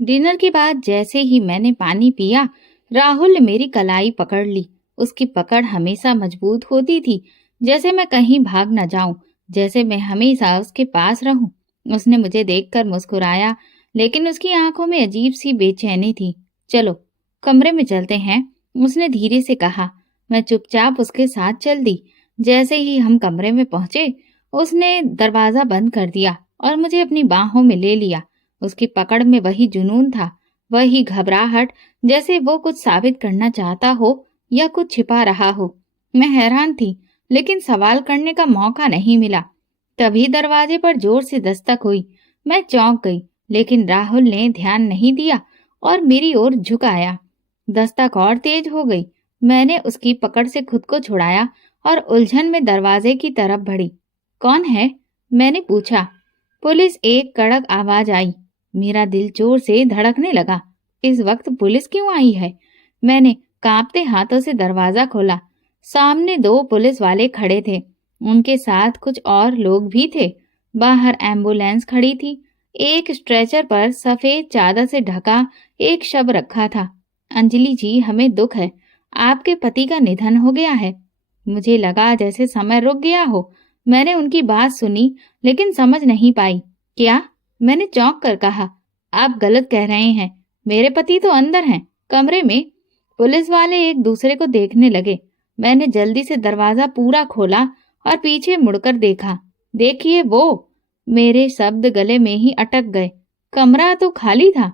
Dinner के बाद जैसे ही मैंने पानी पिया, राहुल ने मेरी कलाई पकड़ ली। उसकी पकड़ हमेशा मजबूत होती थी, जैसे मैं कहीं भाग न जाऊं, जैसे मैं हमेशा उसके पास रहूं। उसने मुझे देखकर मुस्कुराया, लेकिन उसकी आंखों में अजीब सी बेचैनी थी। चलो, कमरे में चलते हैं, उसने धीरे से कहा। मैं चुपचाप उसके साथ चल दी। जैसे ही हम कमरे में पहुंचे, उसने दरवाजा बंद कर दिया और मुझे अपनी बाहों में ले लिया। उसकी पकड़ में वही जुनून था, वही घबराहट, जैसे वो कुछ साबित करना चाहता हो या कुछ छिपा रहा हो। मैं हैरान थी, लेकिन सवाल करने का मौका नहीं मिला। तभी दरवाजे पर जोर से दस्तक हुई। मैं चौंक गई, लेकिन राहुल ने ध्यान नहीं दिया और मेरी ओर झुकाया। दस्तक और तेज हो गई। मैंने उसकी पकड़ से खुद को छुड़ाया और उलझन में दरवाजे की तरफ बढ़ी। कौन है? मैंने पूछा। पुलिस, एक कड़क आवाज आई। मेरा दिल जोर से धड़कने लगा। इस वक्त पुलिस क्यों आई है? मैंने कांपते हाथों से दरवाजा खोला। सामने दो पुलिस वाले खड़े थे। उनके साथ कुछ और लोग भी थे। बाहर एम्बुलेंस खड़ी थी। एक स्ट्रेचर पर सफेद चादर से ढका एक शव रखा था। अंजलि जी, हमें दुख है, आपके पति का निधन हो गया है। मुझे लगा जैसे समय रुक गया हो। मैंने उनकी बात सुनी, लेकिन समझ नहीं पाई। क्या? मैंने चौंक कर कहा। आप गलत कह रहे हैं, मेरे पति तो अंदर हैं, कमरे में। पुलिस वाले एक दूसरे को देखने लगे। मैंने जल्दी से दरवाजा पूरा खोला और पीछे मुड़कर देखा। देखिए वो! मेरे शब्द गले में ही अटक गए। कमरा तो खाली था।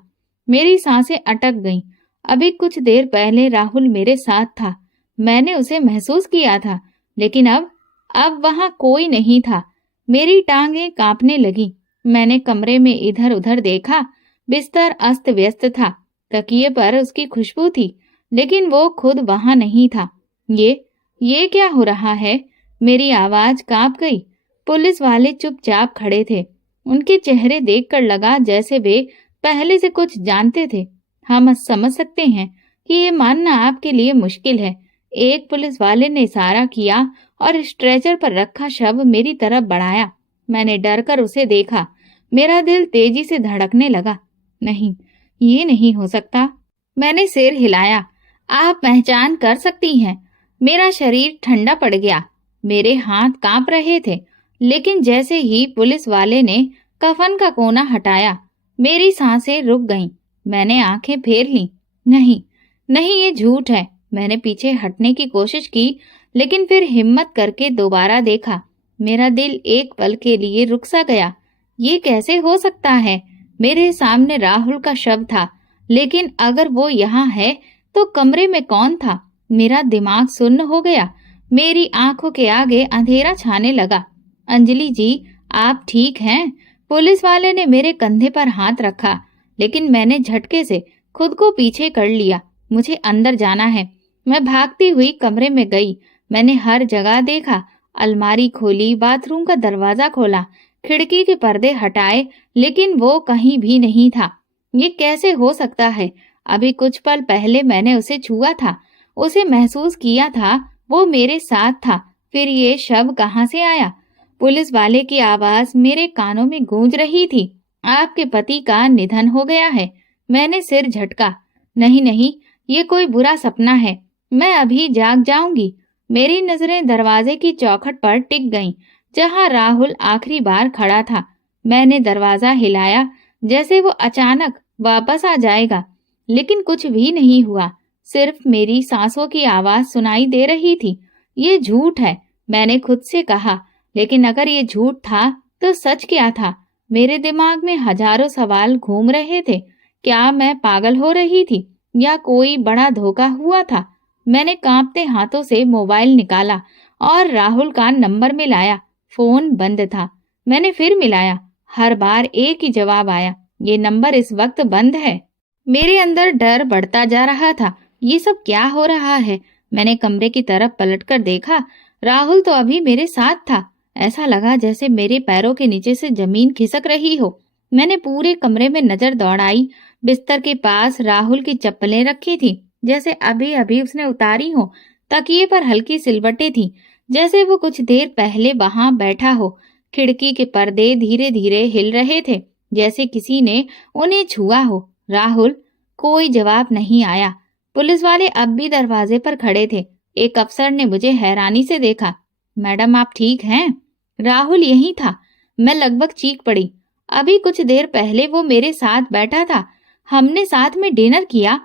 मेरी सांसें अटक गईं। अभी कुछ देर पहले राहुल मेरे साथ था। मैंने उसे महसूस किया था, लेकिन अब वहां कोई नहीं था। मेरी टांगें कांपने लगी। मैंने कमरे में इधर उधर देखा। बिस्तर अस्त व्यस्त था। तकिए पर उसकी खुशबू थी, लेकिन वो खुद वहां नहीं था। ये क्या हो रहा है? मेरी आवाज कांप गई। पुलिस वाले चुपचाप खड़े थे। उनके चेहरे देखकर लगा जैसे वे पहले से कुछ जानते थे। हम समझ सकते हैं कि ये मानना आपके लिए मुश्किल है। एक पुलिस वाले ने इशारा किया और स्ट्रेचर पर रखा शव मेरी तरफ बढ़ाया। मैंने डरकर उसे देखा। मेरा दिल तेजी से धड़कने लगा। नहीं, ये नहीं हो सकता। मैंने सिर हिलाया। आप पहचान कर सकती हैं। मेरा शरीर ठंडा पड़ गया। मेरे हाथ कांप रहे थे, लेकिन जैसे ही पुलिस वाले ने कफन का कोना हटाया, मेरी सांसें रुक गईं। मैंने आंखें फेर लीं। नहीं, नहीं, ये झूठ है। मैंने पीछे हटने की कोशिश की, लेकिन फिर हिम्मत करके दोबारा देखा। मेरा दिल एक पल के लिए रुक सा गया। ये कैसे हो सकता है? मेरे सामने राहुल का शव था, लेकिन अगर वो यहाँ है तो कमरे में कौन था? मेरा दिमाग सुन्न हो गया। मेरी आंखों के आगे अंधेरा छाने लगा। अंजलि जी, आप ठीक हैं? पुलिस वाले ने मेरे कंधे पर हाथ रखा, लेकिन मैंने झटके से खुद को पीछे कर लिया। मुझे अंदर जाना है। मैं भागती हुई कमरे में गई। मैंने हर जगह देखा। अलमारी खोली, बाथरूम का दरवाजा खोला, खिड़की के पर्दे हटाए, लेकिन वो कहीं भी नहीं था। ये कैसे हो सकता है? अभी कुछ पल पहले मैंने उसे छुआ था, उसे महसूस किया था, वो मेरे साथ था। फिर ये शव कहाँ से आया? पुलिस वाले की आवाज मेरे कानों में गूंज रही थी। आपके पति का निधन हो गया है। मैंने सिर झटका। नहीं नहीं, ये कोई बुरा सपना है। मैं अभी जाग जाऊंगी। मेरी नजरें दरवाजे की चौखट पर टिक गईं, जहां राहुल आखिरी बार खड़ा था। मैंने दरवाजा हिलाया, जैसे वो अचानक वापस आ जाएगा, लेकिन कुछ भी नहीं हुआ। सिर्फ मेरी सांसों की आवाज सुनाई दे रही थी। ये झूठ है, मैंने खुद से कहा। लेकिन अगर ये झूठ था तो सच क्या था? मेरे दिमाग में हजारों सवाल घूम रहे थे। क्या मैं पागल हो रही थी या कोई बड़ा धोखा हुआ था? मैंने कांपते हाथों से मोबाइल निकाला और राहुल का नंबर मिलाया। फोन बंद था। मैंने फिर मिलाया। हर बार एक ही जवाब आया, ये नंबर इस वक्त बंद है। मेरे अंदर डर बढ़ता जा रहा था। ये सब क्या हो रहा है? मैंने कमरे की तरफ पलटकर देखा। राहुल तो अभी मेरे साथ था। ऐसा लगा जैसे मेरे पैरों के नीचे से जमीन खिसक रही हो। मैंने पूरे कमरे में नजर दौड़ाई। बिस्तर के पास राहुल की चप्पलें रखी थी, जैसे अभी अभी उसने उतारी हो। तकिए पर हल्की सिलवटें थी, जैसे वो कुछ देर पहले वहां बैठा हो। खिड़की के पर्दे धीरे धीरे हिल रहे थे, जैसे किसी ने उन्हें छुआ हो। राहुल। कोई जवाब नहीं आया। पुलिस वाले अब भी दरवाजे पर खड़े थे। एक अफसर ने मुझे हैरानी से देखा। मैडम आप ठीक हैं? राहुल यही था। मैं लगभग चीख पड़ी। अभी कुछ देर पहले वो मेरे साथ बैठा था। हमने साथ में डिनर किया।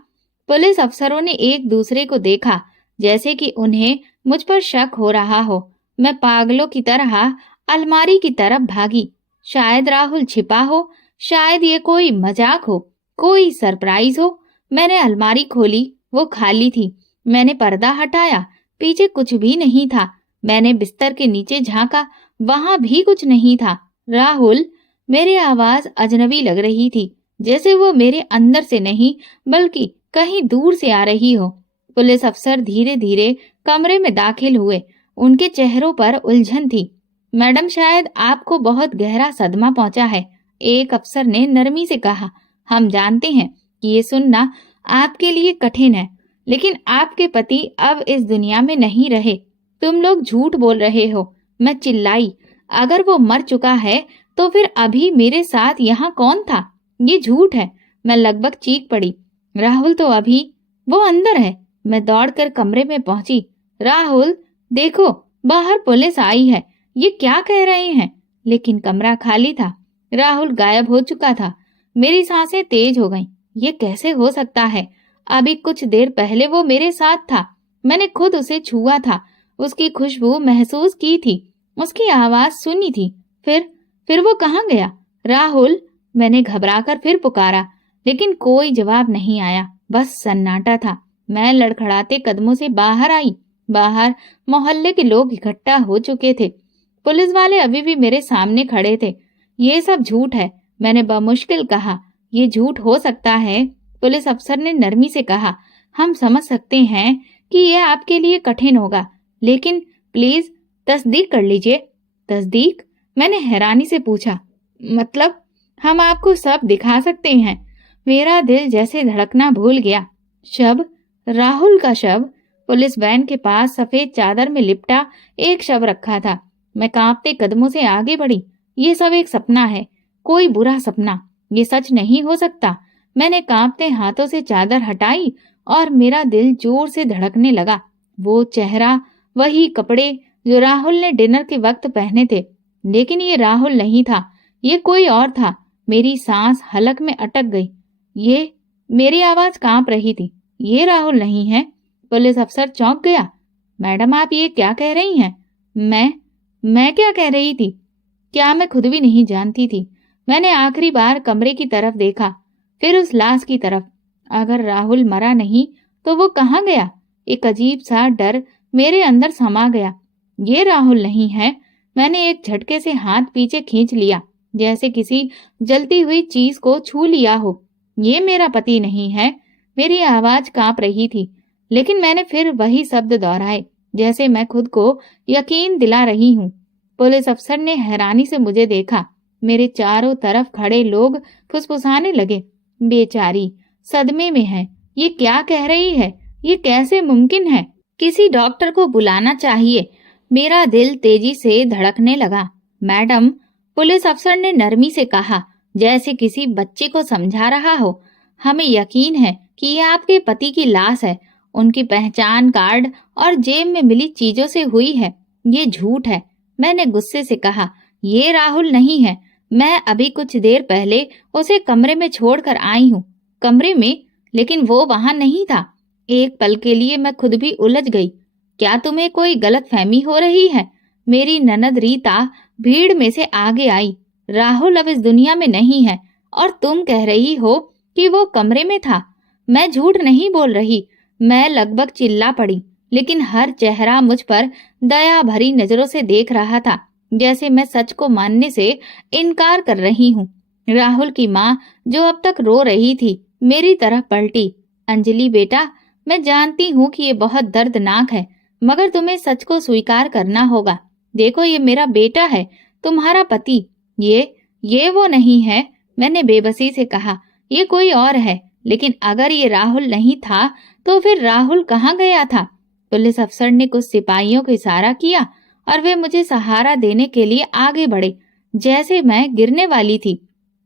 पुलिस अफसरों ने एक दूसरे को देखा, जैसे कि उन्हें मुझ पर शक हो रहा हो। मैं पागलों की तरह अलमारी की तरफ भागी। शायद राहुल छिपा हो, शायद ये कोई मजाक हो, कोई सरप्राइज हो। मैंने अलमारी खोली, वो खाली थी। मैंने पर्दा हटाया, पीछे कुछ भी नहीं था। मैंने बिस्तर के नीचे झांका, वहां भी कुछ नहीं था। राहुल। मेरी आवाज अजनबी लग रही थी, जैसे वो मेरे अंदर से नहीं बल्कि कहीं दूर से आ रही हो। पुलिस अफसर धीरे धीरे कमरे में दाखिल हुए। उनके चेहरों पर उलझन थी। मैडम शायद आपको बहुत गहरा सदमा पहुंचा है, एक अफसर ने नरमी से कहा। हम जानते हैं कि ये सुनना आपके लिए कठिन है, लेकिन आपके पति अब इस दुनिया में नहीं रहे। तुम लोग झूठ बोल रहे हो। मैं चिल्लाई। अगर वो मर चुका है तो फिर अभी मेरे साथ यहाँ कौन था? ये झूठ है। मैं लगभग चीख पड़ी। राहुल तो अभी वो अंदर है। मैं दौड़कर कमरे में पहुंची। राहुल देखो, बाहर पुलिस आई है। ये क्या कह रहे हैं? लेकिन कमरा खाली था। राहुल गायब हो चुका था। मेरी सांसें तेज हो गईं। ये कैसे हो सकता है? अभी कुछ देर पहले वो मेरे साथ था। मैंने खुद उसे छुआ था, उसकी खुशबू महसूस की थी, उसकी आवाज सुनी थी। फिर वो कहाँ गया? राहुल। मैंने घबराकर फिर पुकारा, लेकिन कोई जवाब नहीं आया, बस सन्नाटा था। मैं लड़खड़ाते कदमों से बाहर आई। बाहर मोहल्ले के लोग इकट्ठा हो चुके थे। पुलिस वाले अभी भी मेरे सामने खड़े थे। ये सब झूठ है, मैंने बमुश्किल कहा। ये झूठ हो सकता है। पुलिस अफसर ने नरमी से कहा। हम समझ सकते हैं कि यह आपके लिए कठिन होगा, लेकिन प्लीज तस्दीक कर लीजिए। तस्दीक? मैंने हैरानी से पूछा। मतलब? हम आपको सब दिखा सकते हैं। मेरा दिल जैसे धड़कना भूल गया। शव? राहुल का शव? पुलिस वैन के पास सफेद चादर में लिपटा एक शव रखा था। मैं कांपते कदमों से आगे बढ़ी। ये सब एक सपना है, कोई बुरा सपना। ये सच नहीं हो सकता। मैंने कांपते हाथों से चादर हटाई और मेरा दिल जोर से धड़कने लगा। वो चेहरा, वही कपड़े जो राहुल ने डिनर के वक्त पहने थे, लेकिन ये राहुल नहीं था, ये कोई और था। मेरी सांस हलक में अटक गई। ये मेरी आवाज कांप रही थी। ये राहुल नहीं है। पुलिस अफसर चौंक गया। मैडम आप ये क्या कह रही हैं? मैं क्या कह रही थी? क्या मैं खुद भी नहीं जानती थी। मैंने आखिरी बार कमरे की तरफ देखा, फिर उस लाश की तरफ। अगर राहुल मरा नहीं तो वो कहाँ गया? एक अजीब सा डर मेरे अंदर समा गया। ये राहुल नहीं है। मैंने एक झटके से हाथ पीछे खींच लिया, जैसे किसी जलती हुई चीज को छू लिया हो। ये मेरा पति नहीं है। मेरी आवाज कांप रही थी, लेकिन मैंने फिर वही शब्द दोहराए, जैसे मैं खुद को यकीन दिला रही हूँ। पुलिस अफसर ने हैरानी से मुझे देखा। मेरे चारों तरफ खड़े लोग फुसफुसाने लगे। बेचारी सदमे में है। ये क्या कह रही है? ये कैसे मुमकिन है? किसी डॉक्टर को बुलाना चाहिए। मेरा दिल तेजी से धड़कने लगा। मैडम, पुलिस अफसर ने नरमी से कहा, जैसे किसी बच्चे को समझा रहा हो, हमें यकीन है कि ये आपके पति की लाश है। उनकी पहचान कार्ड और जेब में मिली चीजों से हुई है। ये झूठ है। मैंने गुस्से से कहा, ये राहुल नहीं है। मैं अभी कुछ देर पहले उसे कमरे में छोड़कर आई हूँ। कमरे में? लेकिन वो वहां नहीं था। एक पल के लिए मैं खुद भी उलझ गई। क्या तुम्हें कोई गलतफहमी हो रही है? मेरी ननद रीता भीड़ में से आगे आई। राहुल अब इस दुनिया में नहीं है और तुम कह रही हो कि वो कमरे में था। मैं झूठ नहीं बोल रही। मैं लगभग चिल्ला पड़ी, लेकिन हर चेहरा मुझ पर दया भरी नजरों से देख रहा था, जैसे मैं सच को मानने से इनकार कर रही हूँ। राहुल की माँ, जो अब तक रो रही थी, मेरी तरफ पलटी। अंजलि बेटा, मैं जानती हूँ कि ये बहुत दर्दनाक है, मगर तुम्हें सच को स्वीकार करना होगा। देखो, ये मेरा बेटा है, तुम्हारा पति। ये वो नहीं है। मैंने बेबसी से कहा, ये कोई और है। लेकिन अगर ये राहुल नहीं था तो फिर राहुल कहाँ गया था? पुलिस अफसर ने कुछ सिपाहियों को इशारा किया और वे मुझे सहारा देने के लिए आगे बढ़े, जैसे मैं गिरने वाली थी।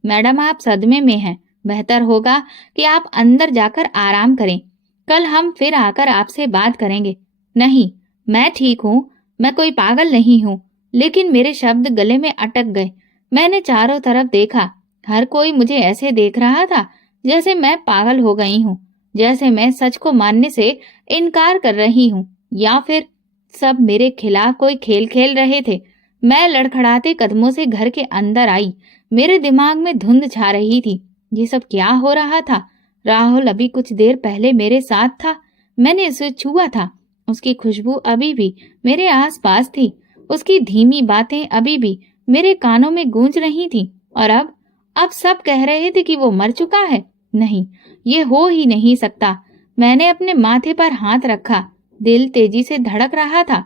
मैडम आप सदमे में हैं, बेहतर होगा कि आप अंदर जाकर आराम करें। कल हम फिर आकर आपसे बात करेंगे। नहीं, मैं ठीक हूँ, मैं कोई पागल नहीं हूँ। लेकिन मेरे शब्द गले में अटक गए। मैंने चारों तरफ देखा। हर कोई मुझे ऐसे देख रहा था जैसे मैं पागल हो गई हूँ, जैसे मैं सच को मानने से इनकार कर रही हूँ, या फिर सब मेरे खिलाफ कोई खेल खेल रहे थे। मैं लड़खड़ाते कदमों से घर के अंदर आई। मेरे दिमाग में धुंध छा रही थी। ये सब क्या हो रहा था? राहुल अभी कुछ देर पहले मेरे साथ था। मैंने उसे छुआ था। उसकी खुशबू अभी भी मेरे आसपास थी। उसकी धीमी बातें अभी भी मेरे कानों में गूंज रही थीं। और अब सब कह रहे थे कि वो मर चुका है। नहीं, ये हो ही नहीं सकता। मैंने अपने माथे पर हाथ रखा। दिल तेजी से धड़क रहा था।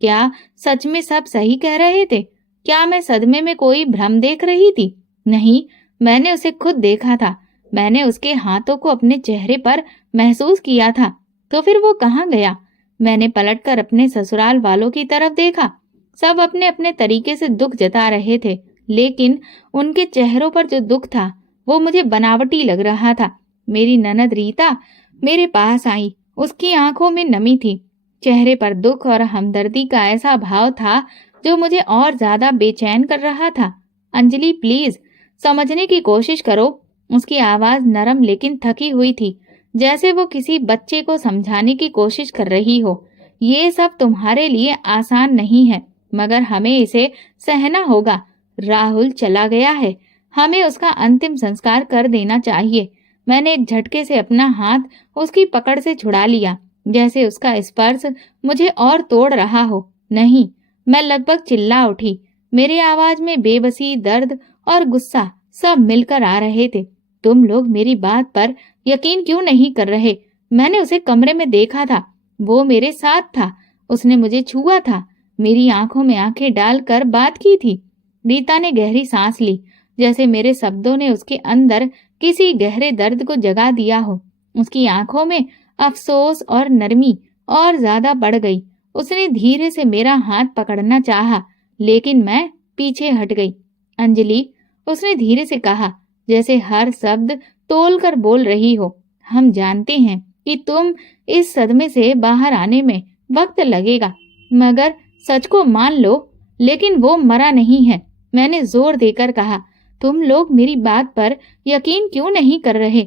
क्या सच में सब सही कह रहे थे? क्या मैं सदमे में कोई भ्रम देख रही थी? नहीं, मैंने उसे खुद देखा था। मैंने उसके हाथों को अपने चेहरे पर महसूस किया था। तो फिर वो कहाँ गया? मैंने पलटकर अपने ससुराल वालों की तरफ देखा। सब अपने अपने तरीके से दुख जता रहे थे, लेकिन उनके चेहरों पर जो दुख था वो मुझे बनावटी लग रहा था। मेरी ननद रीता मेरे पास आई। उसकी आंखों में नमी थी। चेहरे पर दुख और हमदर्दी का ऐसा भाव था जो मुझे और ज्यादा बेचैन कर रहा था। अंजलि, प्लीज समझने की कोशिश करो। उसकी आवाज नरम लेकिन थकी हुई थी, जैसे वो किसी बच्चे को समझाने की कोशिश कर रही हो। ये सब तुम्हारे लिए आसान नहीं है, मगर हमें इसे सहना होगा। राहुल चला गया है। हमें उसका अंतिम संस्कार कर देना चाहिए। मैंने एक झटके से अपना हाथ उसकी पकड़ से छुड़ा लिया, जैसे उसका स्पर्श मुझे और तोड़ रहा हो। नहीं, मैं लगभग चिल्ला उठी। मेरी आवाज में बेबसी, दर्द और गुस्सा सब मिलकर आ रहे थे। तुम लोग मेरी बात पर यकीन क्यों नहीं कर रहे? मैंने उसे कमरे में देखा था। वो मेरे साथ था। उसने मुझे छुआ था। मेरी आंखों में आंखें डालकर बात की थी। रीता ने गहरी सांस ली, जैसे मेरे शब्दों ने उसके अंदर किसी गहरे दर्द को जगा दिया हो। उसकी आंखों में अफसोस और नरमी और ज्यादा बढ़ गई। उसने धीरे से मेरा हाथ पकड़ना चाहा, लेकिन मैं पीछे हट गई। अंजलि, उसने धीरे से कहा, जैसे हर शब्द तोल कर बोल रही हो। हम जानते हैं कि तुम इस सदमे से बाहर आने में वक्त लगेगा, मगर सच को मान लो। लेकिन वो मरा नहीं है, मैंने जोर देकर कहा। तुम लोग मेरी बात पर यकीन क्यों नहीं कर रहे?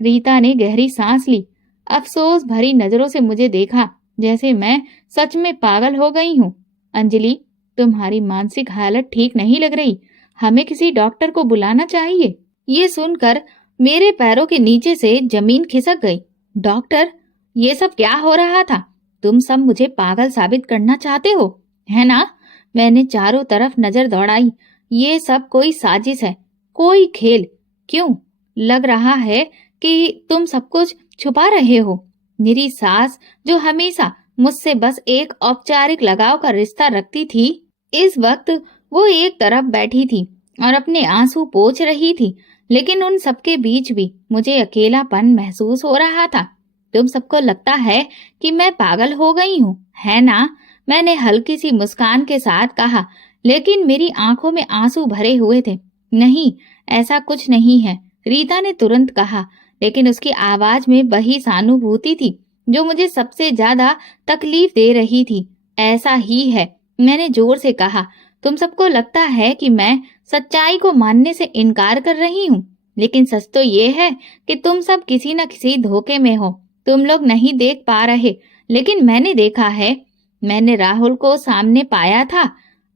रीता ने गहरी सांस ली, अफसोस भरी नजरों से मुझे देखा, जैसे मैं सच में पागल हो गई हूँ। अंजलि, तुम्हारी मानसिक हालत ठीक नहीं लग रही। हमें किसी डॉक्टर को बुलाना चाहिए। ये सुनकर मेरे पैरों के नीचे से जमीन खिसक गई। डॉक्टर? ये सब क्या हो रहा था? तुम सब मुझे पागल साबित करना चाहते हो, है ना? मैंने चारों तरफ नजर दौड़ाई। ये सब कोई साजिश है, कोई खेल। क्यों? लग रहा है कि तुम सब कुछ छुपा रहे हो। मेरी सास, जो हमेशा मुझसे बस एक औपचारिक लगाव का रिश्ता रखती थी, इस वक्त वो एक तरफ बैठी थी और अपने आंसू पोंछ रही थी। लेकिन उन सबके बीच भी मुझे अकेलापन महसूस हो रहा था। तुम सबको लगता है कि मैं पागल हो गई हूँ, है ना? मैंने हल्की सी मुस्कान के साथ कहा, लेकिन मेरी आंखों में आंसू भरे हुए थे। नहीं, ऐसा कुछ नहीं है, रीता ने तुरंत कहा, लेकिन उसकी आवाज में वही सहानुभूति थी जो मुझे सबसे ज्यादा तकलीफ दे रही थी। ऐसा ही है, मैंने जोर से कहा। तुम सबको लगता है कि मैं सच्चाई को मानने से इनकार कर रही हूँ, लेकिन सच तो ये है कि तुम सब किसी न किसी धोखे में हो। तुम लोग नहीं देख पा रहे, लेकिन मैंने देखा है। मैंने राहुल को सामने पाया था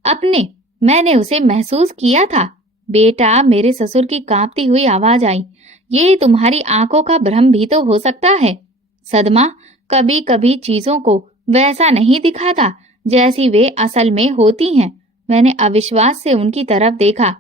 अपने। मैंने उसे महसूस किया था। बेटा, मेरे ससुर की कांपती हुई आवाज आई, ये तुम्हारी आंखों का भ्रम भी तो हो सकता है। सदमा कभी कभी चीजों को वैसा नहीं दिखाता जैसी वे असल में होती हैं। मैंने अविश्वास से उनकी तरफ देखा।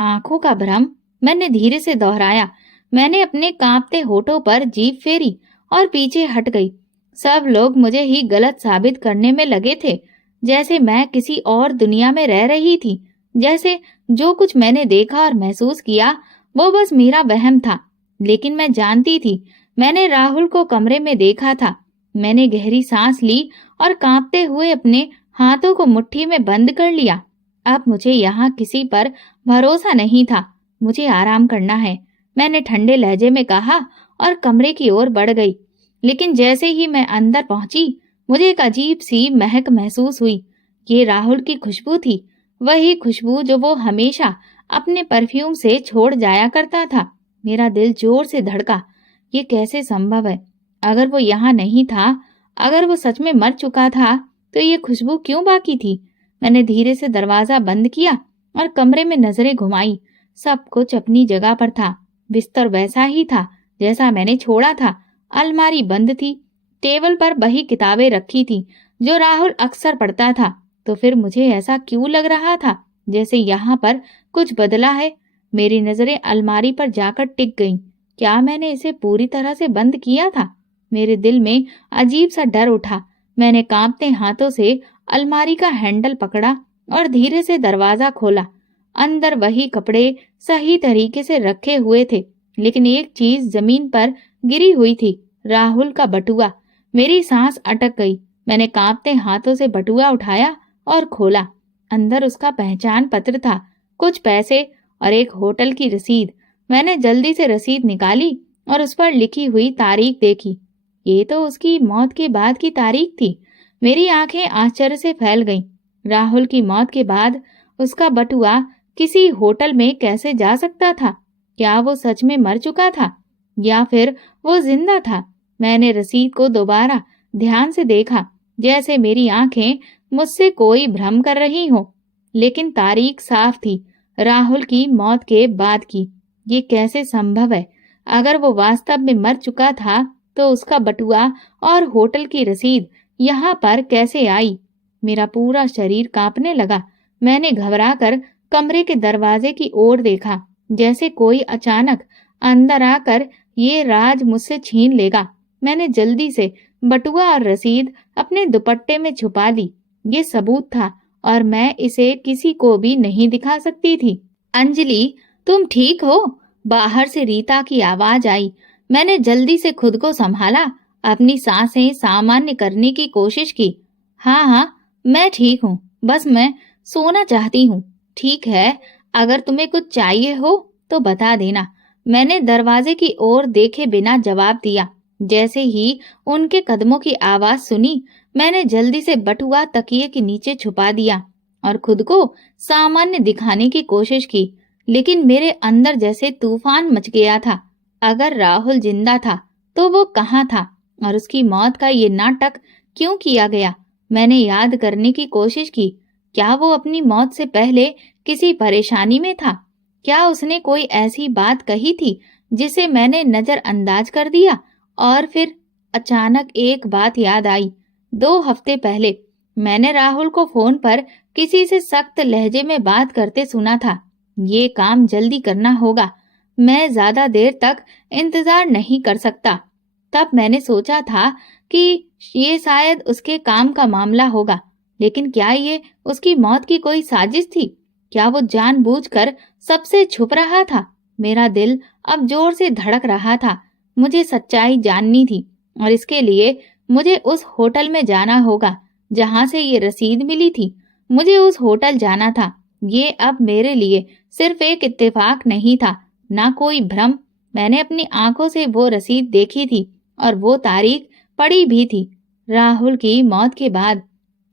आंखों का भ्रम? मैंने धीरे से दोहराया। मैंने अपने कांपते होठों पर जीभ फेरी और पीछे हट गई। सब लोग मुझे ही गलत साबित करने में लगे थे, जैसे मैं किसी और दुनिया में रह रही थी, जैसे जो कुछ मैंने देखा और महसूस किया वो बस मेरा वहम था। लेकिन मैं जानती थी, मैंने राहुल को कमरे में देखा था। मैंने गहरी सांस ली और कांपते हुए अपने हाथों को मुट्ठी में बंद कर लिया। अब मुझे यहाँ किसी पर भरोसा नहीं था। मुझे आराम करना है। मैंने ठंडे लहजे में कहा और कमरे की ओर बढ़ गई। लेकिन जैसे ही मैं अंदर पहुंची, मुझे एक अजीब सी महक महसूस हुई। ये राहुल की खुशबू थी, वही खुशबू जो वो हमेशा अपने परफ्यूम से छोड़ जाया करता था। मेरा दिल जोर से धड़का। ये कैसे संभव है? अगर वो यहाँ नहीं था, अगर वो सच में मर चुका था, तो ये खुशबू क्यों बाकी थी? मैंने धीरे से दरवाजा बंद किया और कमरे में नजरें घुमाई। सब कुछ अपनी जगह पर था। बिस्तर वैसा ही था जैसा मैंने छोड़ा था। अलमारी बंद थी। टेबल पर वही किताबें रखी थी जो राहुल अक्सर पढ़ता था। तो फिर मुझे ऐसा क्यों लग रहा था जैसे यहाँ पर कुछ बदला है? मेरी नजरें अलमारी पर जाकर टिक गईं। क्या मैंने इसे पूरी तरह से बंद किया था? मेरे दिल में अजीब सा डर उठा। मैंने कांपते हाथों से अलमारी का हैंडल पकड़ा और धीरे से दरवाजा खोला। अंदर वही कपड़े सही तरीके से रखे हुए थे, लेकिन एक चीज जमीन पर गिरी हुई थी, राहुल का बटुआ। मेरी सांस अटक गई। मैंने कांपते हाथों से बटुआ उठाया और खोला। अंदर उसका पहचान पत्र था, कुछ पैसे और एक होटल की रसीद। मैंने जल्दी से रसीद निकाली और उस पर लिखी हुई तारीख देखी। ये तो उसकी मौत के बाद की तारीख थी। मेरी आंखें आश्चर्य से फैल गईं। राहुल की मौत के बाद उसका बटुआ किसी होटल में कैसे जा सकता था? क्या वो सच में मर चुका था या फिर वो जिंदा था? मैंने रसीद को दोबारा ध्यान से देखा, जैसे मेरी आंखें मुझसे कोई भ्रम कर रही हो। लेकिन तारीख साफ थी, राहुल की मौत के बाद की। ये कैसे संभव है? अगर वो वास्तव में मर चुका था, तो उसका बटुआ और होटल की रसीद यहाँ पर कैसे आई? मेरा पूरा शरीर कांपने लगा। मैंने घबराकर कमरे के दरवाजे की ओर देखा, जैसे कोई अचानक अंदर आकर ये राज मुझसे छीन लेगा। मैंने जल्दी से बटुआ और रसीद अपने दुपट्टे में छुपा ली। ये सबूत था और मैं इसे किसी को भी नहीं दिखा सकती थी। अंजलि, तुम ठीक हो? बाहर से रीता की आवाज आई। मैंने जल्दी से खुद को संभाला, अपनी सांसें सामान्य करने की कोशिश की। हाँ हाँ, मैं ठीक हूँ, बस मैं सोना चाहती हूँ। ठीक है, अगर तुम्हें कुछ चाहिए हो तो बता देना। मैंने दरवाजे की ओर देखे बिना जवाब दिया। जैसे ही उनके कदमों की आवाज सुनी, मैंने जल्दी से बटुआ तकिए के नीचे छुपा दिया और खुद को सामान्य दिखाने की कोशिश की। लेकिन मेरे अंदर जैसे तूफान मच गया था। अगर राहुल जिंदा था तो वो कहाँ था और उसकी मौत का ये नाटक क्यों किया गया? मैंने याद करने की कोशिश की। क्या वो अपनी मौत से पहले किसी परेशानी में था? क्या उसने कोई ऐसी बात कही थी जिसे मैंने नजरअंदाज कर दिया? और फिर अचानक एक बात याद आई। 2 हफ्ते पहले मैंने राहुल को फोन पर किसी से सख्त लहजे में बात करते सुना था। ये काम जल्दी करना होगा, मैं ज्यादा देर तक इंतजार नहीं कर सकता। तब मैंने सोचा था कि ये शायद उसके काम का मामला होगा, लेकिन क्या ये उसकी मौत की कोई साजिश थी? क्या वो जानबूझकर सबसे छुप रहा था? मेरा दिल अब जोर से धड़क रहा था। मुझे सच्चाई जाननी थी और इसके लिए मुझे उस होटल में जाना होगा जहां से ये रसीद मिली थी। मुझे उस होटल जाना था। ये अब मेरे लिए सिर्फ एक इत्तेफाक नहीं था, ना कोई भ्रम। मैंने अपनी आंखों से वो रसीद देखी थी और वो तारीख पढ़ी भी थी, राहुल की मौत के बाद।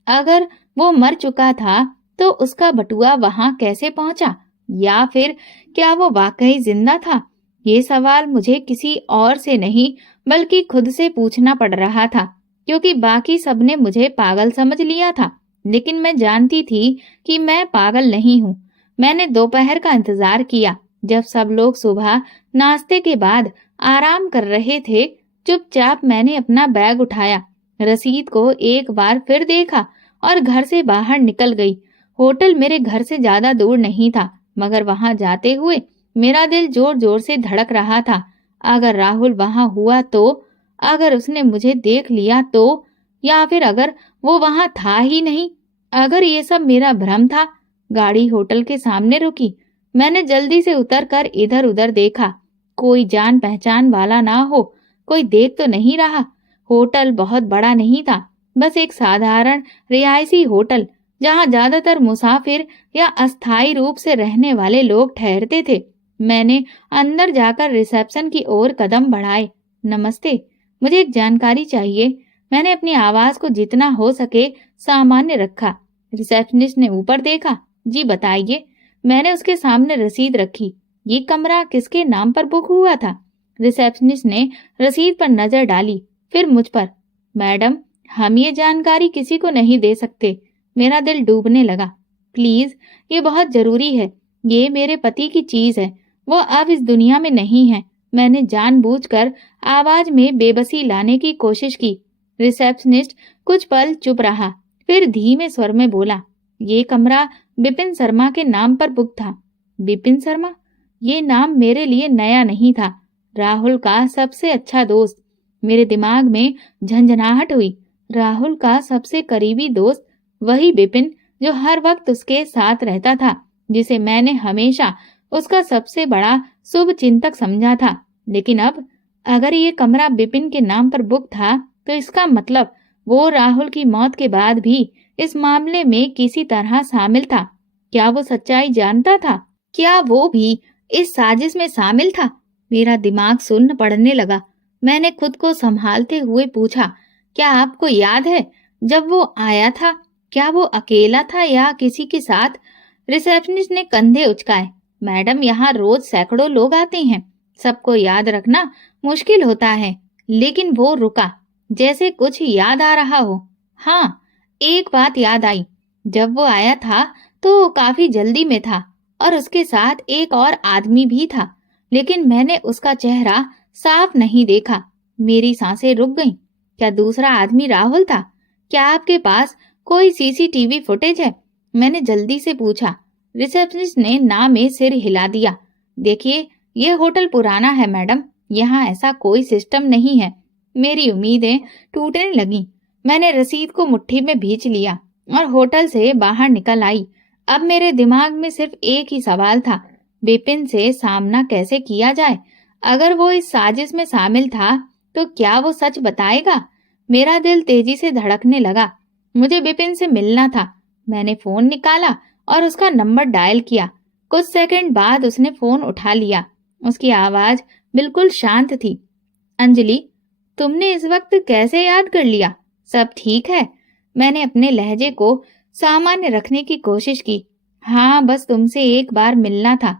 अगर वो मर चुका था तो उसका बटुआ वहां कैसे पहुंचा? या फिर क्या वो वाकई जिंदा था? ये सवाल मुझे किसी और से नहीं बल्कि खुद से पूछना पड़ रहा था, क्योंकि बाकी सबने मुझे पागल समझ लिया था। लेकिन मैं जानती थी कि मैं पागल नहीं हूँ। मैंने दोपहर का इंतजार किया, जब सब लोग सुबह नाश्ते के बाद आराम कर रहे थे। चुपचाप मैंने अपना बैग उठाया, रसीद को एक बार फिर देखा और घर से बाहर निकल गई। होटल मेरे घर से ज्यादा दूर नहीं था, मगर वहां जाते हुए मेरा दिल जोर जोर से धड़क रहा था। अगर राहुल वहां हुआ तो, अगर उसने मुझे देख लिया तो, या फिर अगर वो वहां था ही नहीं, अगर ये सब मेरा भ्रम था। गाड़ी होटल के सामने रुकी। मैंने जल्दी से उतरकर इधर उधर देखा। कोई जान पहचान वाला ना हो, कोई देख तो नहीं रहा। होटल बहुत बड़ा नहीं था, बस एक साधारण रिहायशी होटल जहां ज्यादातर मुसाफिर या अस्थायी रूप से रहने वाले लोग ठहरते थे। मैंने अंदर जाकर रिसेप्शन की ओर कदम बढ़ाए। नमस्ते, मुझे एक जानकारी चाहिए। मैंने अपनी आवाज को जितना हो सके सामान्य रखा। रिसेप्शनिस्ट ने ऊपर देखा। जी बताइए। मैंने उसके सामने रसीद रखी। ये कमरा किसके नाम पर बुक हुआ था? रिसेप्शनिस्ट ने रसीद पर नजर डाली, फिर मुझ पर। मैडम, हम ये जानकारी किसी को नहीं दे सकते। मेरा दिल डूबने लगा। प्लीज, ये बहुत जरूरी है। ये मेरे पति की चीज है। वो अब इस दुनिया में नहीं है। मैंने जानबूझकर आवाज में बेबसी लाने की कोशिश की। रिसेप्शनिस्ट कुछ पल चुप रहा, फिर धीमे स्वर में बोला, ये कमरा बिपिन शर्मा के नाम पर बुक था। बिपिन शर्मा? ये नाम मेरे लिए नया नहीं था। राहुल का सबसे अच्छा दोस्त। मेरे दिमाग में झंझनाहट हुई। राहुल का सबसे करीबी दोस्त, वही बिपिन जो हर वक्त उसके साथ रहता था, जिसे मैंने हमेशा उसका सबसे बड़ा शुभ चिंतक समझा था। लेकिन अब अगर ये कमरा बिपिन के नाम पर बुक था, तो इसका मतलब वो राहुल की मौत के बाद भी इस मामले में किसी तरह शामिल था। क्या वो सच्चाई जानता था? क्या वो भी इस साजिश में शामिल था? मेरा दिमाग सुन्न पड़ने लगा। मैंने खुद को संभालते हुए पूछा, क्या आपको याद है जब वो आया था? क्या वो अकेला था या किसी के साथ? रिसेप्शनिस्ट ने कंधे उचकाए। मैडम, यहाँ रोज सैकड़ों लोग आते हैं। सबको याद रखना मुश्किल होता है। लेकिन वो रुका, जैसे कुछ याद आ रहा हो। हाँ, एक बात याद आई। जब वो आया था तो काफी जल्दी में था और उसके साथ एक और आदमी भी था, लेकिन मैंने उसका चेहरा साफ नहीं देखा। मेरी सांसें रुक गईं। क्या दूसरा आदमी राहुल था? क्या आपके पास कोई सीसीटीवी फुटेज है? मैंने जल्दी से पूछा। रिसेप्शनिस्ट ने ना में सिर हिला दिया। देखिए, ये होटल पुराना है मैडम, यहाँ ऐसा कोई सिस्टम नहीं है। मेरी उम्मीदें टूटने लगीं। मैंने रसीद को मुट्ठी में भींच लिया और होटल से बाहर निकल आई। अब मेरे दिमाग में सिर्फ एक ही सवाल था, बिपिन से सामना कैसे किया जाए? अगर वो इस साजिश में शामिल था, तो क्या वो सच बताएगा? मेरा दिल तेजी से धड़कने लगा। मुझे बिपिन से मिलना था। मैंने फोन निकाला और उसका नंबर डायल किया। कुछ सेकंड बाद उसने फोन उठा लिया। उसकी आवाज बिल्कुल शांत थी। अंजलि, तुमने इस वक्त कैसे याद कर लिया? सब ठीक है? मैंने अपने लहजे को सामान्य रखने की कोशिश की। हाँ, बस तुमसे एक बार मिलना था।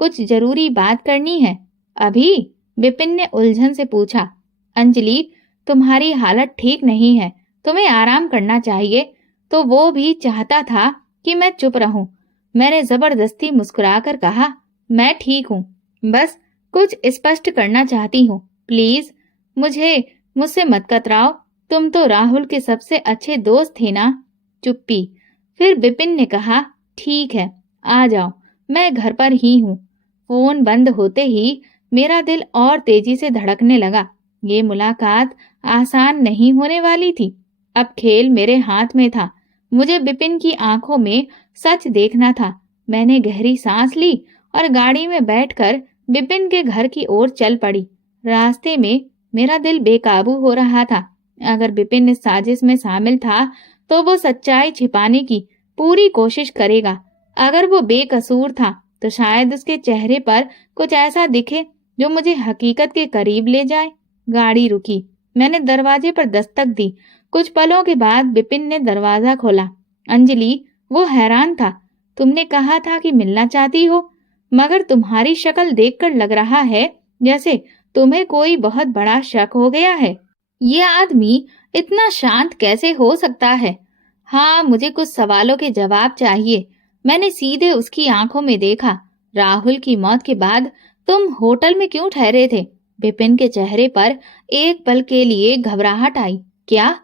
कुछ जरूरी बात करनी है। अभी? बिपिन ने उलझन से पूछा। अंजलि, तुम्हारी हालत ठीक नहीं है। तुम्हें आराम करना चाहिए। तो वो भी चाहता था कि मैं चुप रहूं। मैंने जबरदस्ती मुस्कुराकर कहा, मैं ठीक हूँ। बस कुछ स्पष्ट करना चाहती हूँ। प्लीज मुझसे मत कतराओ। तुम तो राहुल के सबसे अच्छे दोस्त थे ना? चुप्पी। फिर बिपिन ने कहा, ठीक है, आ जाओ, मैं घर पर ही हूँ। फोन बंद होते ही मेरा दिल और तेजी से धड़कने लगा। ये मुलाकात आसान नहीं होने वाली थी। अब खेल मेरे हाथ में था। मुझे बिपिन की आंखों में सच देखना था। मैंने गहरी सांस ली और गाड़ी में बैठकर बिपिन के घर की ओर चल पड़ी। रास्ते में मेरा दिल बेकाबू हो रहा था। अगर बिपिन इस साजिश में शामिल था, तो वो सच्चाई छिपाने की पूरी कोशिश करेगा। अगर वो बेकसूर था, तो शायद उसके चेहरे पर कुछ ऐसा दिखे जो मुझे हकीकत के करीब ले जाए। गाड़ी रुकी। मैंने दरवाजे पर दस्तक दी। कुछ पलों के बाद बिपिन ने दरवाजा खोला। अंजलि, वो हैरान था। तुमने कहा था कि मिलना चाहती हो, मगर तुम्हारी शक्ल देखकर लग रहा है जैसे तुम्हें कोई बहुत बड़ा शक हो गया है। ये आदमी इतना शांत कैसे हो सकता है? हाँ, मुझे कुछ सवालों के जवाब चाहिए। मैंने सीधे उसकी आंखों में देखा। राहुल की मौत के बाद तुम होटल में क्यों ठहरे थे? बिपिन के चेहरे पर एक पल के लिए घबराहट आई। क्या?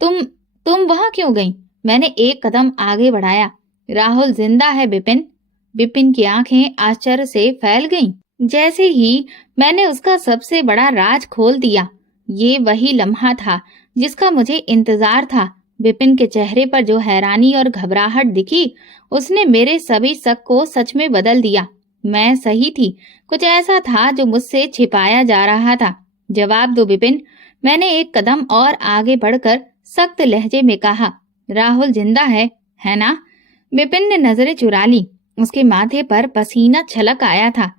तुम वहां क्यों गई? मैंने एक कदम आगे बढ़ाया। राहुल जिंदा है बिपिन। बिपिन की आंखें आश्चर्य से फैल गईं। जैसे ही मैंने उसका सबसे बड़ा राज खोल दिया। ये वही लम्हा था जिसका मुझे इंतजार था। बिपिन के चेहरे पर जो हैरानी और घबराहट दिखी, उसने मेरे सभी शक को सच में बदल दिया। मैं सही थी। कुछ ऐसा था जो मुझसे छिपाया जा रहा था। जवाब दो बिपिन। मैंने एक कदम और आगे बढ़कर सख्त लहजे में कहा। राहुल जिंदा है ना? बिपिन ने नजरें चुरा ली। उसके माथे पर पसीना छलक आया था।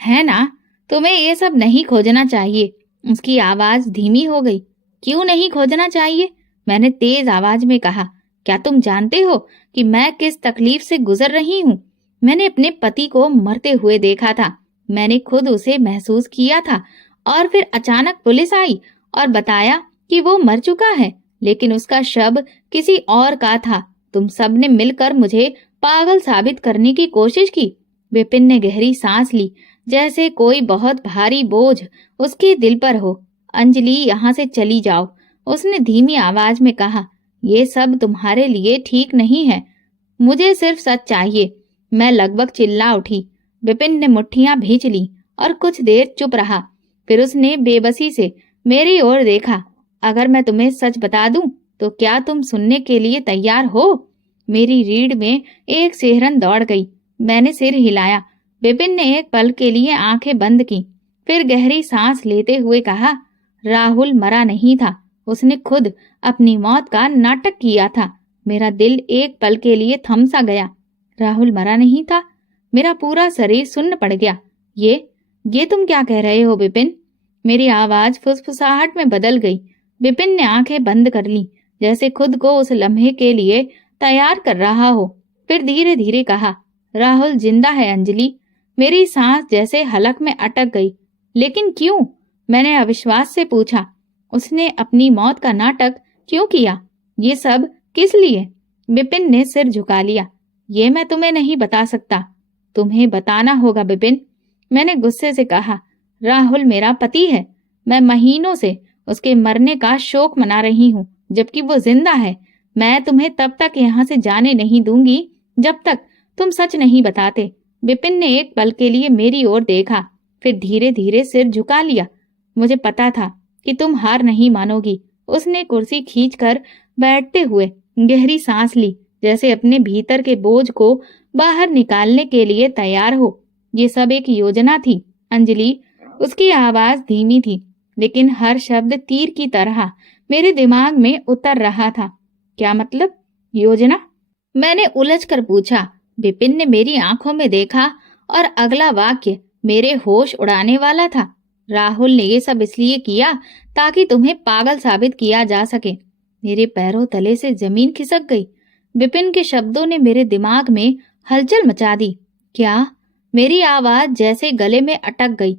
है ना, तुम्हें ये सब नहीं खोजना चाहिए। उसकी आवाज धीमी हो गई। क्यों नहीं खोजना चाहिए? मैंने तेज आवाज में कहा। क्या तुम जानते हो कि मैं किस तकलीफ से गुजर रही हूँ? मैंने अपने पति को मरते हुए देखा था। मैंने खुद उसे महसूस किया था और फिर अचानक पुलिस आई और बताया कि वो मर चुका है, लेकिन उसका शव किसी और का था। तुम सब ने मिलकर मुझे पागल साबित करने की कोशिश की। विपिन ने गहरी सांस ली, जैसे कोई बहुत भारी बोझ उसके दिल पर हो। अंजलि, यहाँ से चली जाओ, उसने धीमी आवाज में कहा। ये सब तुम्हारे लिए ठीक नहीं है। मुझे सिर्फ सच चाहिए। मैं लगभग चिल्ला उठी। विपिन ने मुट्ठियां भींच ली और कुछ देर चुप रहा। फिर उसने बेबसी से मेरी ओर देखा। अगर मैं तुम्हें सच बता दूं, तो क्या तुम सुनने के लिए तैयार हो? मेरी रीढ़ में एक सिहरन दौड़ गई। मैंने सिर हिलाया। विपिन ने एक पल के लिए आंखें बंद की, फिर गहरी सांस लेते हुए कहा, राहुल मरा नहीं था। उसने खुद अपनी मौत का नाटक किया था। मेरा दिल एक पल के लिए थम सा गया। राहुल मरा नहीं था? मेरा पूरा शरीर सुन्न पड़ गया। ये तुम क्या कह रहे हो विपिन? मेरी आवाज फुसफुसाहट में बदल गई। विपिन ने आंखें बंद कर ली, जैसे खुद को उस लम्हे के लिए तैयार कर रहा हो। फिर धीरे धीरे कहा, राहुल जिंदा है अंजलि। मेरी सांस जैसे हलक में अटक गई। लेकिन क्यों? मैंने अविश्वास से पूछा। उसने अपनी मौत का नाटक क्यों किया? ये सब किस लिए? विपिन ने सिर झुका लिया। ये मैं तुम्हें नहीं बता सकता। तुम्हें बताना होगा विपिन, मैंने गुस्से से कहा। राहुल मेरा पति है। मैं महीनों से उसके मरने का शोक मना रही हूँ, जबकि वो जिंदा है। मैं तुम्हें तब तक यहाँ से जाने नहीं दूंगी जब तक तुम सच नहीं बताते। विपिन ने एक पल के लिए मेरी ओर देखा, फिर धीरे धीरे सिर झुका लिया। मुझे पता था कि तुम हार नहीं मानोगी। उसने कुर्सी खींचकर बैठते हुए गहरी सांस ली, जैसे अपने भीतर के बोझ को बाहर निकालने के लिए तैयार हो। ये सब एक योजना थी अंजलि। उसकी आवाज धीमी थी, लेकिन हर शब्द तीर की तरह मेरे दिमाग में उतर रहा था। क्या मतलब योजना? मैंने उलझकर पूछा। विपिन ने मेरी आंखों में देखा और अगला वाक्य मेरे होश उड़ाने वाला था। राहुल ने ये सब इसलिए किया ताकि तुम्हें पागल साबित किया जा सके। मेरे पैरों तले से जमीन खिसक गई। विपिन के शब्दों ने मेरे दिमाग में हलचल मचा दी। क्या? मेरी आवाज जैसे गले में अटक गई।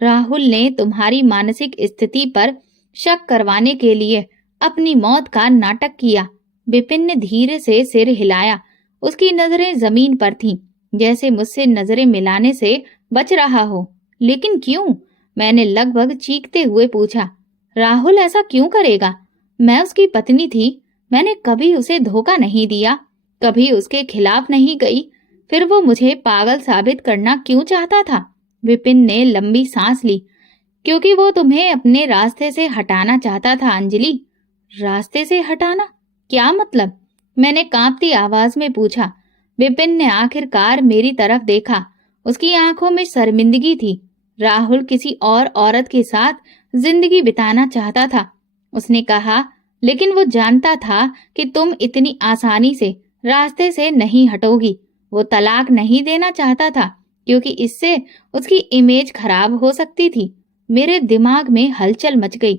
राहुल ने तुम्हारी मानसिक स्थिति पर शक करवाने के लिए अपनी मौत का नाटक किया। विपिन ने धीरे से सिर हिलाया। उसकी नजरें जमीन पर थीं, जैसे मुझसे नजरें मिलाने से बच रहा हो। लेकिन क्यों? मैंने लगभग चीखते हुए पूछा। राहुल ऐसा क्यों करेगा? मैं उसकी पत्नी थी। मैंने कभी उसे धोखा नहीं दिया, कभी उसके खिलाफ नहीं गई। फिर वो मुझे पागल साबित करना क्यों चाहता था? विपिन ने लंबी सांस ली। क्योंकि वो तुम्हें अपने रास्ते से हटाना चाहता था अंजलि। रास्ते से हटाना? क्या मतलब? मैंने कांपती आवाज में पूछा। विपिन ने आखिरकार मेरी तरफ देखा। उसकी आंखों में शर्मिंदगी थी। राहुल किसी और औरत के साथ जिंदगी बिताना चाहता था, उसने कहा। लेकिन वो जानता था कि तुम इतनी आसानी से रास्ते से नहीं हटोगी। वो तलाक नहीं देना चाहता था, क्योंकि इससे उसकी इमेज खराब हो सकती थी। मेरे दिमाग में हलचल मच गई।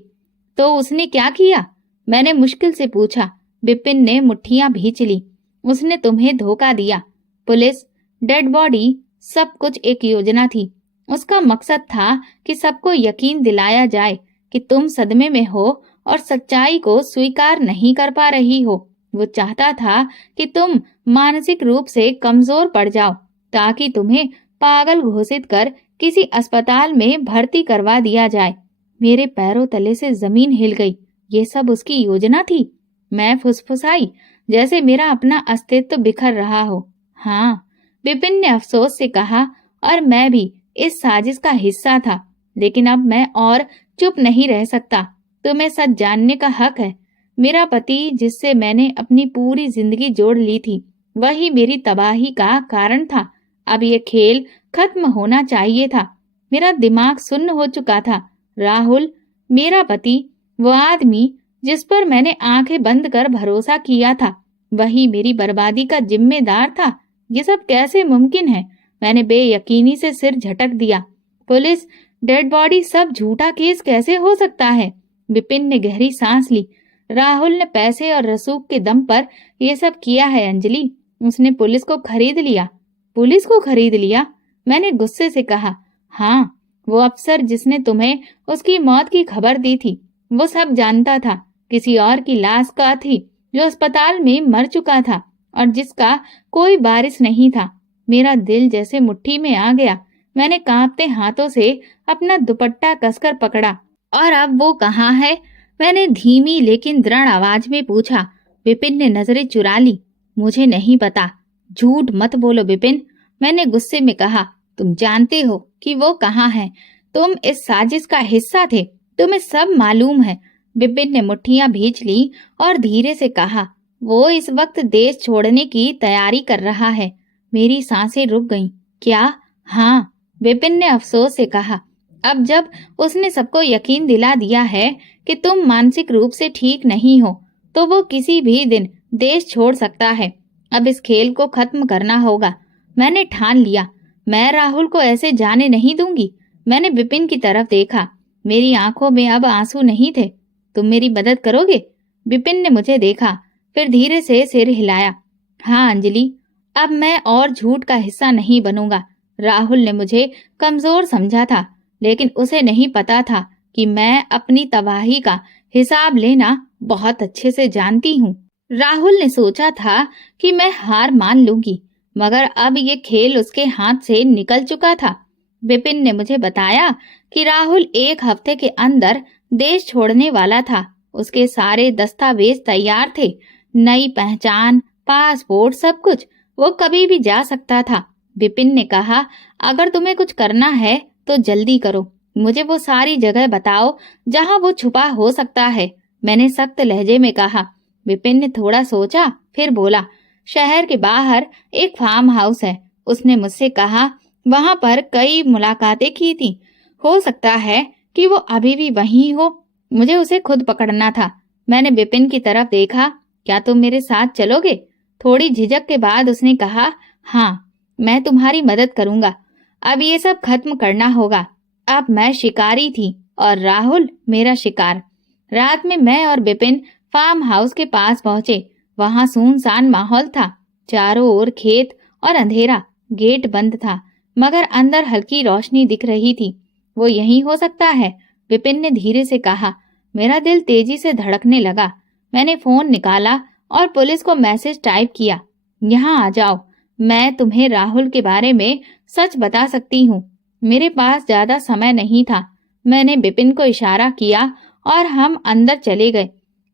तो उसने क्या किया? मैंने मुश्किल से पूछा। विपिन ने मुट्ठियां भींच ली। उसने तुम्हें धोखा दिया। पुलिस, डेड बॉडी, सब कुछ एक योजना थी। उसका मकसद था कि सबको यकीन दिलाया जाए कि तुम सदमे में हो और सच्चाई को स्वीकार नहीं कर पा रही हो। वो चाहता था कि तुम मानसिक रूप से कमजोर पड़ जाओ, ताकि तुम्हें पागल घोषित कर किसी अस्पताल में भर्ती करवा दिया जाए। मेरे पैरों तले से जमीन हिल गई। ये सब उसकी योजना थी। मैं फुसफुसाई, जैसे मेरा अपना अस्तित्व बिखर रहा हो। हाँ, विपिन ने अफसोस से कहा, और मैं भी इस साजिश का हिस्सा था। लेकिन अब मैं और चुप नहीं रह सकता। तुम्हें सच जानने का हक है। मेरा पति, जिससे मैंने अपनी पूरी जिंदगी जोड़ ली थी, वही मेरी तबाही का कारण था। अब ये खेल खत्म होना चाहिए था। मेरा दिमाग सुन्न हो चुका था। राहुल, मेरा पति, वो आदमी जिस पर मैंने आंखें बंद कर भरोसा किया था, वही मेरी बर्बादी का जिम्मेदार था। ये सब कैसे मुमकिन है? मैंने बेयकीनी से सिर झटक दिया। पुलिस, डेड बॉडी, सब झूठा केस कैसे हो सकता है? विपिन ने गहरी सांस ली। राहुल ने पैसे और रसूख के दम पर ये सब किया है अंजलि। उसने पुलिस को खरीद लिया। पुलिस को खरीद लिया? मैंने गुस्से से कहा। हाँ, वो अफसर जिसने तुम्हें उसकी मौत की खबर दी थी, वो सब जानता था। किसी और की लाश का थी जो अस्पताल में मर चुका था और जिसका कोई वारिस नहीं था। मेरा दिल जैसे मुट्ठी में आ गया। मैंने कांपते हाथों से अपना दुपट्टा कसकर पकड़ा। और अब वो कहाँ है? मैंने धीमी लेकिन दृढ़ आवाज में पूछा। विपिन ने नजरें चुरा ली। मुझे नहीं पता। झूठ मत बोलो विपिन, मैंने गुस्से में कहा। तुम जानते हो कि वो कहाँ है। तुम इस साजिश का हिस्सा थे, तुम्हें सब मालूम है। विपिन ने मुट्ठियां भींच ली और धीरे से कहा, वो इस वक्त देश छोड़ने की तैयारी कर रहा है। मेरी सांसें रुक गईं। क्या? हाँ, विपिन ने अफसोस से कहा। अब जब उसने सबको यकीन दिला दिया है कि तुम मानसिक रूप से ठीक नहीं हो, तो वो किसी भी दिन देश छोड़ सकता है। अब इस खेल को खत्म करना होगा। मैंने ठान लिया। मैं राहुल को ऐसे जाने नहीं दूंगी। मैंने विपिन की तरफ देखा। मेरी आंखों में अब आंसू नहीं थे। तुम मेरी मदद करोगे? विपिन ने मुझे देखा, फिर धीरे से सिर हिलाया। हाँ अंजलि, अब मैं और झूठ का हिस्सा नहीं बनूंगा। राहुल ने मुझे कमजोर समझा था, लेकिन उसे नहीं पता था कि मैं अपनी तबाही का हिसाब लेना बहुत अच्छे से जानती हूँ। राहुल ने सोचा था कि मैं हार मान लूंगी, मगर अब ये खेल उसके हाथ से निकल चुका था। विपिन ने मुझे बताया कि राहुल 1 हफ्ते के अंदर देश छोड़ने वाला था। उसके सारे दस्तावेज तैयार थे, नई पहचान, पासपोर्ट, सब कुछ। वो कभी भी जा सकता था। विपिन ने कहा, अगर तुम्हें कुछ करना है तो जल्दी करो। मुझे वो सारी जगह बताओ जहां वो छुपा हो सकता है। मैंने सख्त लहजे में कहा। विपिन ने थोड़ा सोचा, फिर बोला, शहर के बाहर एक फार्म हाउस है। उसने मुझसे कहा, वहां पर कई मुलाकातें की थी। हो सकता है कि वो अभी भी वहीं हो। मुझे उसे खुद पकड़ना था। मैंने विपिन की तरफ देखा। क्या तुम मेरे साथ चलोगे? थोड़ी झिझक के बाद उसने कहा, हाँ, मैं तुम्हारी मदद करूंगा। अब ये सब खत्म करना होगा। अब मैं शिकारी थी और राहुल मेरा शिकार। रात में मैं और विपिन फार्म हाउस के पास पहुंचे। वहां सुनसान माहौल था, चारों ओर खेत और अंधेरा। गेट बंद था, मगर अंदर हल्की रोशनी दिख रही थी। वो यहीं हो सकता है, विपिन ने धीरे से कहा। मेरा दिल तेजी से धड़कने लगा। मैंने फोन निकाला और पुलिस को मैसेज टाइप किया, यहाँ आ जाओ, मैं तुम्हें राहुल के बारे में सच बता सकती हूँ। मेरे पास ज्यादा समय नहीं था। मैंने विपिन को इशारा किया और हम अंदर चले गए।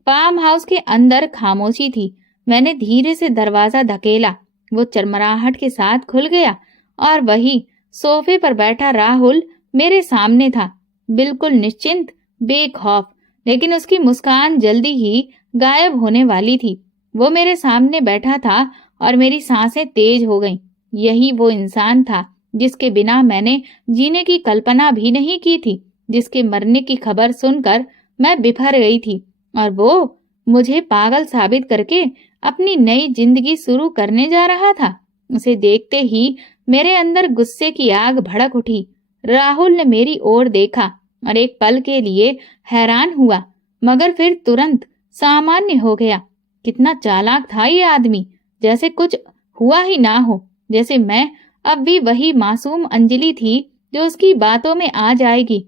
फार्म हाउस के अंदर खामोशी थी। मैंने धीरे से दरवाजा धकेला। वो चरमराहट के साथ खुल गया और वही सोफे पर बैठा राहुल मेरे सामने था, बिल्कुल निश्चिंत, बेखौफ। लेकिन उसकी मुस्कान जल्दी ही गायब होने वाली थी। वो मेरे सामने बैठा था और मेरी सांसें तेज हो गईं। यही वो इंसान था जिसके बिना मैंने जीने की कल्पना भी नहीं की थी, जिसके मरने की खबर सुनकर मैं बिफर गई थी, और वो मुझे पागल साबित करके अपनी नई जिंदगी शुरू करने जा रहा था। उसे देखते ही मेरे अंदर गुस्से की आग भड़क उठी। राहुल ने मेरी ओर देखा और एक पल के लिए हैरान हुआ, मगर फिर तुरंत सामान्य हो गया। कितना चालाक था ये आदमी, जैसे कुछ हुआ ही ना हो, जैसे मैं अब भी वही मासूम अंजलि थी जो उसकी बातों में आ जाएगी।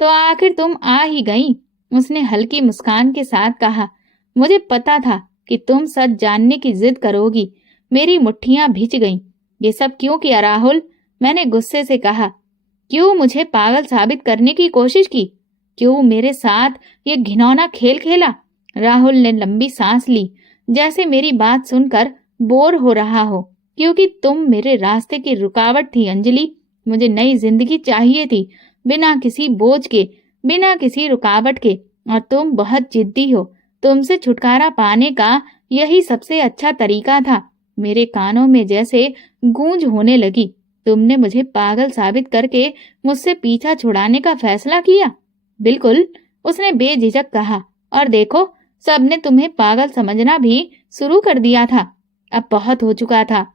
तो आखिर तुम आ ही गई, उसने हल्की मुस्कान के साथ कहा। मुझे पता था कि तुम सच जानने की जिद करोगी। मेरी मुट्ठियां भिज गईं। ये सब क्यों किया राहुल? मैंने गुस्से से कहा। क्यों मुझे पागल साबित करने की कोशिश की? क्यों मेरे साथ ये घिनौना खेल खेला? राहुल ने लंबी सांस ली, जैसे मेरी बात सुनकर बोर हो रहा हो। क्योंकि तुम मेरे रास्ते की रुकावट थी अंजलि। मुझे नई जिंदगी चाहिए थी, बिना किसी बोझ के, बिना किसी रुकावट के। और तुम बहुत जिद्दी हो। तुमसे छुटकारा पाने का यही सबसे अच्छा तरीका था। मेरे कानों में जैसे गूंज होने लगी। तुमने मुझे पागल साबित करके मुझसे पीछा छुड़ाने का फैसला किया। बिल्कुल, उसने बेझिझक कहा। और देखो, सबने तुम्हें पागल समझना भी शुरू कर दिया था। अब बहुत हो चुका था।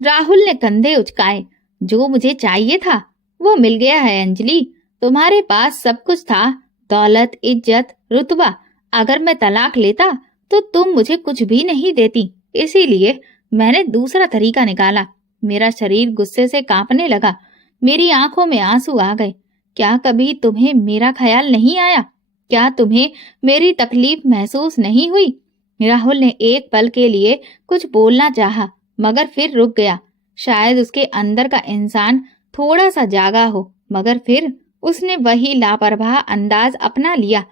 राहुल ने कंधे उचकाए। जो मुझे चाहिए था वो मिल गया है अंजलि। तुम्हारे पास सब कुछ था, दौलत, इज्जत, रुतबा। अगर मैं तलाक लेता तो तुम मुझे कुछ भी नहीं देती। इसीलिए मैंने दूसरा तरीका निकाला। मेरा शरीर गुस्से से कांपने लगा, मेरी आंखों में आंसू आ गए। क्या कभी तुम्हें मेरा ख्याल नहीं आया? क्या तुम्हें मेरी तकलीफ महसूस नहीं हुई? राहुल ने एक पल के लिए कुछ बोलना चाहा, मगर फिर रुक गया। शायद उसके अंदर का इंसान थोड़ा सा जागा हो, मगर फिर उसने वही लापरवाह अंदाज अपना लिया।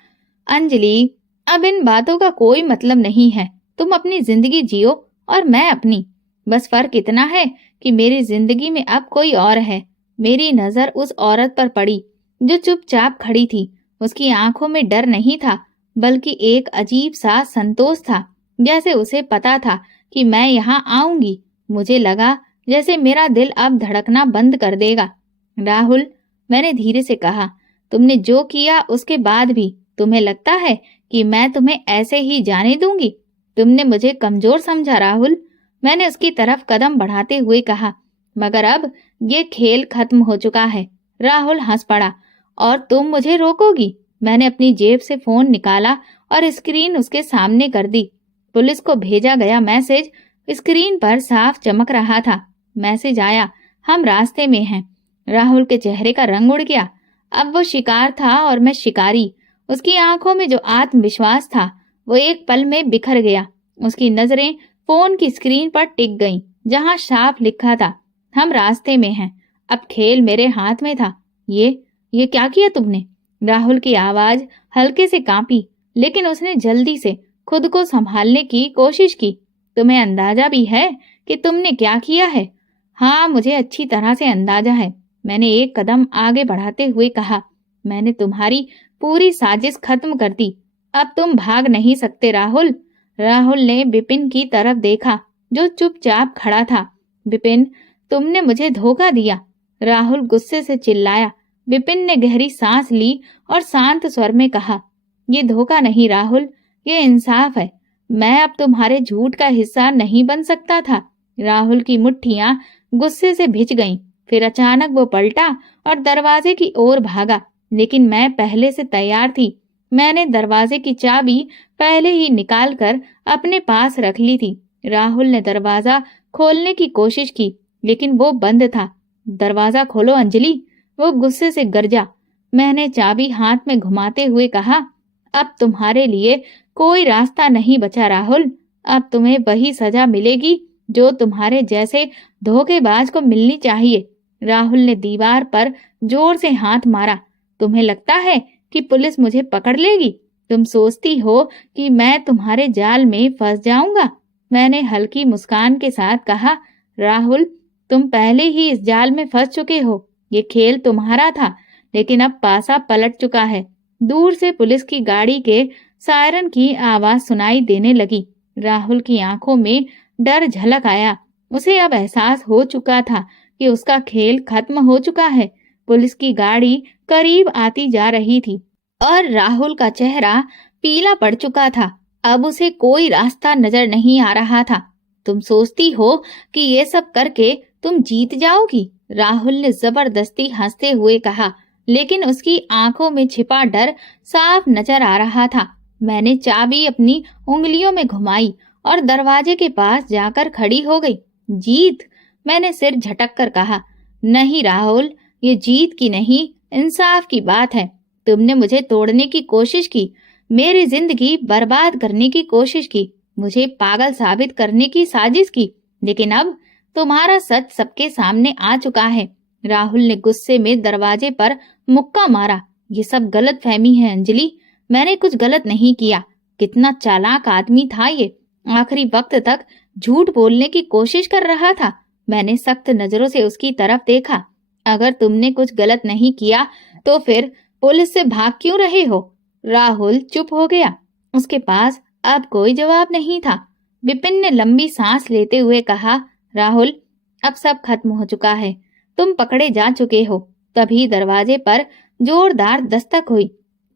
अंजलि, अब इन बातों का कोई मतलब नहीं है। तुम अपनी जिंदगी जियो और मैं अपनी। बस फर्क इतना है कि मेरी जिंदगी में अब कोई और है। मेरी नजर उस औरत पर पड़ी जो चुपचाप खड़ी थी। उसकी आंखों में डर नहीं था, बल्कि एक अजीब सा संतोष था, जैसे उसे पता था कि मैं यहाँ आऊंगी। मुझे लगा जैसे मेरा दिल अब धड़कना बंद कर देगा। राहुल, मैंने धीरे से कहा, तुमने जो किया उसके बाद भी तुम्हें लगता है कि मैं तुम्हें ऐसे ही जाने दूंगी? तुमने मुझे कमजोर समझा राहुल। मैंने उसकी तरफ कदम बढ़ाते हुए कहा, मगर अब ये खेल खत्म हो चुका है। राहुल हंस पड़ा, और तुम मुझे रोकोगी? मैंने अपनी जेब से फोन निकाला और स्क्रीन उसके सामने कर दी। पुलिस को भेजा गया मैसेज स्क्रीन पर साफ चमक रहा था। मैसेज आया, हम रास्ते में हैं। राहुल के चेहरे का रंग उड़ गया। अब वो शिकार था और मैं शिकारी। उसकी आंखों में जो आत्मविश्वास था वो एक पल में बिखर गया। उसकी नजरें फोन की स्क्रीन पर टिक गईं, जहां साफ लिखा था, हम रास्ते में हैं। अब खेल मेरे हाथ में था। ये क्या किया तुमने? राहुल की आवाज हल्के से कांपी, लेकिन उसने जल्दी से खुद को संभालने की कोशिश की। तुम्हें अंदाजा भी है कि तुमने क्या किया है? हाँ, मुझे अच्छी तरह से अंदाजा है। मैंने एक कदम आगे बढ़ाते हुए कहा, मैंने तुम्हारी पूरी साजिश खत्म कर दी। अब तुम भाग नहीं सकते राहुल। राहुल ने विपिन की तरफ देखा, जो चुपचाप खड़ा था। विपिन, तुमने मुझे धोखा दिया। राहुल गुस्से से चिल्लाया। विपिन ने गहरी सांस ली और शांत स्वर में कहा, ये धोखा नहीं राहुल, ये इंसाफ है। मैं अब तुम्हारे झूठ का हिस्सा नहीं बन सकता था। राहुल की मुट्ठियां गुस्से से भिज गईं। फिर अचानक वो पलटा और दरवाजे की ओर भागा, लेकिन मैं पहले से तैयार थी। मैंने दरवाजे की चाबी पहले ही निकाल कर अपने पास रख ली थी। राहुल ने दरवाजा खोलने की कोशिश की, लेकिन वो बंद था। दरवाजा खोलो अंजलि, वो गुस्से से गरजा। मैंने चाबी हाथ में घुमाते हुए कहा, अब तुम्हारे लिए कोई रास्ता नहीं बचा राहुल। अब तुम्हें वही सजा मिलेगी जो तुम्हारे जैसे धोखेबाज को मिलनी चाहिए। राहुल ने दीवार पर जोर से हाथ मारा। तुम्हें लगता है कि पुलिस मुझे पकड़ लेगी? तुम सोचती हो कि मैं तुम्हारे जाल में फंस जाऊंगा? मैंने हल्की मुस्कान के साथ कहा, राहुल, तुम पहले ही इस जाल में फंस चुके हो। ये खेल तुम्हारा था, लेकिन अब पासा पलट चुका है। दूर से पुलिस की गाड़ी के सायरन की आवाज सुनाई देने लगी। राहुल की आंखों में डर झलक आया। उसे अब एहसास हो चुका था कि उसका खेल खत्म हो चुका है। पुलिस की गाड़ी करीब आती जा रही थी और राहुल का चेहरा पीला पड़ चुका था। अब उसे कोई रास्ता नजर नहीं आ रहा था। तुम सोचती हो कि ये सब करके तुम जीत जाओगी? राहुल ने जबरदस्ती हंसते हुए कहा, लेकिन उसकी आंखों में छिपा डर साफ नजर आ रहा था। मैंने चाबी अपनी उंगलियों में घुमाई और दरवाजे के पास जाकर खड़ी हो गई। जीत? मैंने सिर झटक कर कहा, नहीं राहुल, ये जीत की नहीं, इंसाफ की बात है। तुमने मुझे तोड़ने की कोशिश की, मेरी जिंदगी बर्बाद करने की कोशिश की, मुझे पागल साबित करने की साजिश की, लेकिन अब तुम्हारा सच सबके सामने आ चुका है। राहुल ने गुस्से में दरवाजे पर मुक्का मारा। ये सब गलत फहमी है अंजलि, मैंने कुछ गलत नहीं किया। कितना चालाक आदमी था ये, आखिरी वक्त तक झूठ बोलने की कोशिश कर रहा था। मैंने सख्त नजरों से उसकी तरफ देखा। अगर तुमने कुछ गलत नहीं किया तो फिर पुलिस से भाग क्यों रहे हो? राहुल चुप हो गया। उसके पास अब कोई जवाब नहीं था। विपिन ने लंबी सांस लेते हुए कहा, राहुल, अब सब खत्म हो चुका है, तुम पकड़े जा चुके हो। तभी दरवाजे पर जोरदार दस्तक हुई।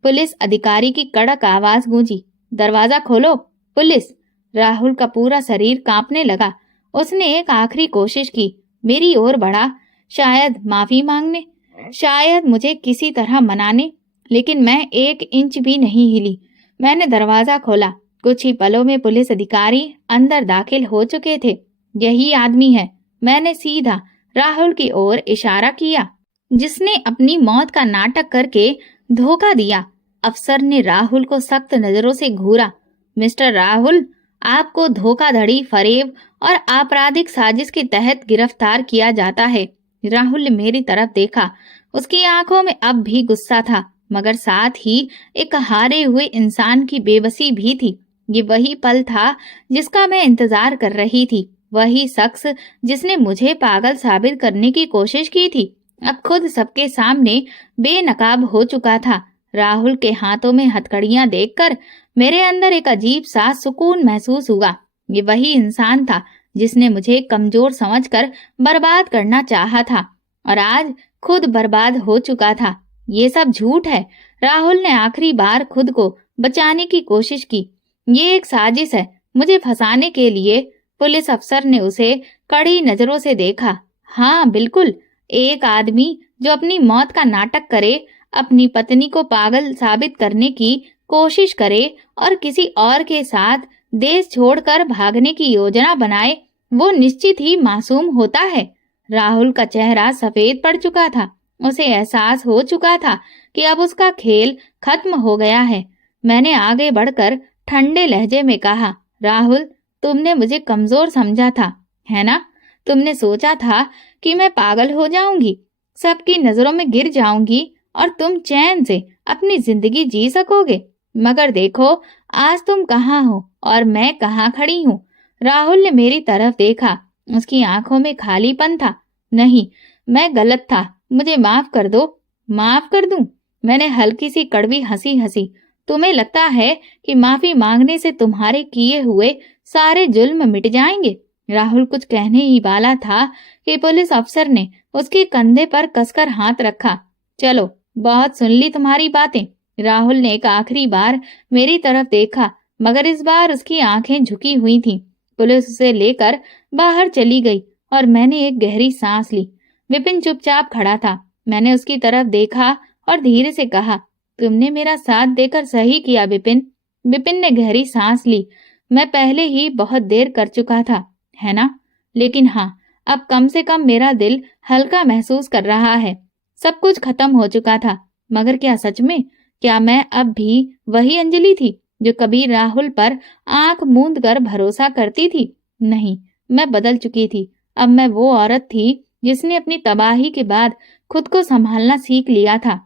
पुलिस अधिकारी की कड़क आवाज गूंजी, दरवाजा खोलो पुलिस। राहुल का पूरा शरीर कांपने लगा। उसने एक आखिरी कोशिश की, मेरी ओर बढ़ा, शायद माफी मांगने, शायद मुझे किसी तरह मनाने, लेकिन मैं 1 इंच भी नहीं हिली। मैंने दरवाजा खोला। कुछ ही पलों में पुलिस अधिकारी अंदर दाखिल हो चुके थे। यही आदमी है, मैंने सीधा राहुल की ओर इशारा किया, जिसने अपनी मौत का नाटक करके धोखा दिया। अफसर ने राहुल को सख्त नजरों से घूरा। मिस्टर राहुल, आपको धोखाधड़ी, फरेब और आपराधिक साजिश के तहत गिरफ्तार किया जाता है। राहुल ने मेरी तरफ देखा। उसकी आंखों में अब भी गुस्सा था, मगर साथ ही एक हारे हुए इंसान की बेबसी भी थी। ये वही पल था जिसका मैं इंतजार कर रही थी, वही शख्स जिसने मुझे पागल साबित करने की कोशिश की थी, अब खुद सबके सामने बेनकाब हो चुका था। राहुल के हाथों में हथकड़ियां देखकर मेरे अंदर एक अजीब सा सुकून महसूस हुआ। ये वही इंसान था जिसने मुझे कमजोर समझकर बर्बाद करना चाहा था, और आज खुद बर्बाद हो चुका था। ये सब झूठ है। राहुल ने आखिरी बार खुद को बचाने की कोशिश की। ये एक साजिश है, मुझे फंसाने के लिए। पुलिस अफसर ने उसे कड़ी नजरों से देखा। हाँ बिल्कुल, एक आदमी जो अपनी मौत का नाटक करे, अपनी पत्नी को पागल साबित करने की कोशिश करे और किसी और के साथ देश छोड़कर भागने की योजना बनाए, वो निश्चित ही मासूम होता है। राहुल का चेहरा सफेद पड़ चुका था। उसे एहसास हो चुका था कि अब उसका खेल खत्म हो गया है। मैंने आगे बढ़कर ठंडे लहजे में कहा, राहुल, तुमने मुझे कमजोर समझा था, है ना? तुमने सोचा था कि मैं पागल हो जाऊंगी, सबकी नजरों में गिर जाऊंगी और तुम चैन से अपनी जिंदगी जी सकोगे। मगर देखो, आज तुम कहाँ हो और मैं कहाँ खड़ी हूँ। राहुल ने मेरी तरफ देखा। उसकी आंखों में खालीपन था। नहीं, मैं गलत था, मुझे माफ कर दो। माफ कर दूं? मैंने हल्की सी कड़वी हंसी हंसी। तुम्हें लगता है कि माफी मांगने से तुम्हारे किए हुए सारे जुल्म मिट जाएंगे? राहुल कुछ कहने ही वाला था कि पुलिस अफसर ने उसके कंधे पर कसकर हाथ रखा। चलो, बहुत सुन ली तुम्हारी बातें। राहुल ने एक आखिरी बार मेरी तरफ देखा, मगर इस बार उसकी आंखें झुकी हुई थीं। पुलिस उसे लेकर बाहर चली गई और मैंने एक गहरी सांस ली। विपिन चुपचाप खड़ा था। मैंने उसकी तरफ देखा और धीरे से कहा, तुमने मेरा साथ देकर सही किया विपिन। विपिन ने गहरी सांस ली। मैं पहले ही बहुत देर कर चुका था, है ना? लेकिन हाँ, अब कम से कम मेरा दिल हल्का महसूस कर रहा है। सब कुछ खत्म हो चुका था, मगर क्या सच में? क्या मैं अब भी वही अंजलि थी जो कभी राहुल पर आंख मूंद कर भरोसा करती थी? नहीं, मैं बदल चुकी थी। अब मैं वो औरत थी जिसने अपनी तबाही के बाद खुद को संभालना सीख लिया था।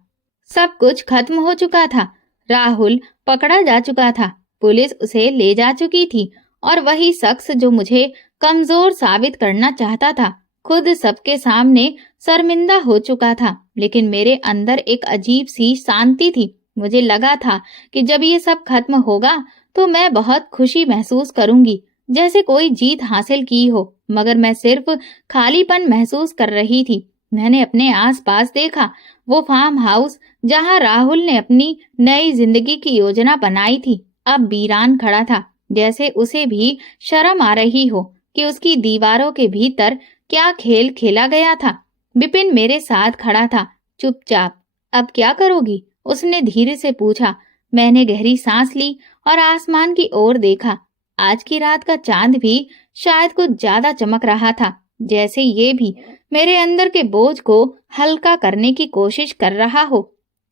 सब कुछ खत्म हो चुका था। राहुल पकड़ा जा चुका था, पुलिस उसे ले जा चुकी थी, और वही शख्स जो मुझे कमजोर साबित करना चाहता था खुद सबके सामने शर्मिंदा हो चुका था। लेकिन मेरे अंदर एक अजीब सी शांति थी। मुझे लगा था कि जब ये सब खत्म होगा तो मैं बहुत खुशी महसूस करूंगी, जैसे कोई जीत हासिल की हो। मगर मैं सिर्फ खालीपन महसूस कर रही थी। मैंने अपने आसपास देखा। वो फार्म हाउस जहां राहुल ने अपनी नई जिंदगी की योजना बनाई थी, अब वीरान खड़ा था, जैसे उसे भी शर्म आ रही हो कि उसकी दीवारों के भीतर क्या खेल खेला गया था। विपिन मेरे साथ खड़ा था, चुपचाप। अब क्या करोगी? उसने धीरे से पूछा। मैंने गहरी सांस ली और आसमान की ओर देखा। आज की रात का चांद भी शायद कुछ ज्यादा चमक रहा था, जैसे ये भी मेरे अंदर के बोझ को हल्का करने की कोशिश कर रहा हो।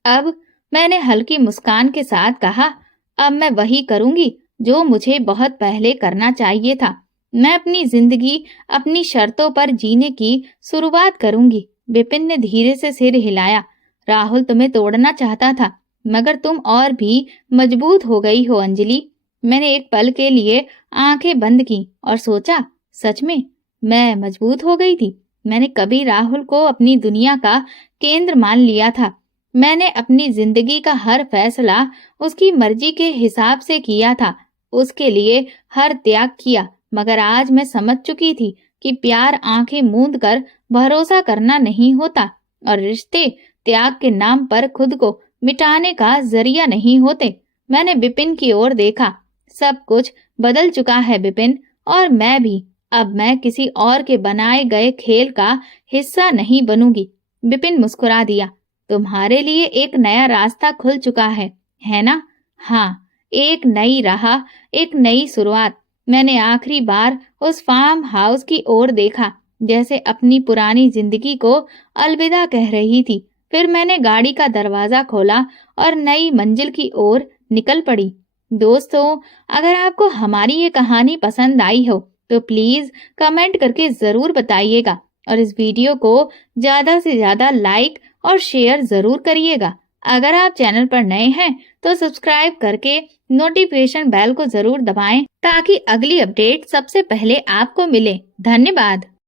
अब मैंने हल्की मुस्कान के साथ कहा, अब मैं वही करूंगी जो मुझे बहुत पहले करना चाहिए था। मैं अपनी जिंदगी अपनी शर्तों पर जीने की शुरुआत करूंगी। विपिन ने धीरे से सिर हिलाया। राहुल तुम्हें तोड़ना चाहता था, मगर तुम और भी मजबूत हो गई हो अंजलि। मैंने एक पल के लिए आंखें बंद की और सोचा, सच में मैं मजबूत हो गई थी। मैंने कभी राहुल को अपनी दुनिया का केंद्र मान लिया था। मैंने अपनी जिंदगी का हर फैसला उसकी मर्जी के हिसाब से किया था, उसके लिए हर त्याग किया। मगर आज मैं समझ चुकी थी कि प्यार आंखें मूंद कर भरोसा करना नहीं होता, और रिश्ते त्याग के नाम पर खुद को मिटाने का जरिया नहीं होते। मैंने विपिन की ओर देखा। सब कुछ बदल चुका है विपिन, और मैं भी। अब मैं किसी और के बनाए गए खेल का हिस्सा नहीं बनूंगी। विपिन मुस्कुरा दिया। तुम्हारे लिए एक नया रास्ता खुल चुका है ना? हाँ, एक नई राह, एक नई शुरुआत। मैंने आखिरी बार उस फार्म हाउस की ओर देखा, जैसे अपनी पुरानी जिंदगी को अलविदा कह रही थी। फिर मैंने गाड़ी का दरवाजा खोला और नई मंजिल की ओर निकल पड़ी। दोस्तों, अगर आपको हमारी ये कहानी पसंद आई हो, तो प्लीज कमेंट करके जरूर बताइएगा और इस वीडियो को ज्यादा से ज्यादा लाइक और शेयर जरूर करिएगा। अगर आप चैनल पर नए हैं तो सब्सक्राइब करके नोटिफिकेशन बेल को जरूर दबाएं ताकि अगली अपडेट सबसे पहले आपको मिले। धन्यवाद।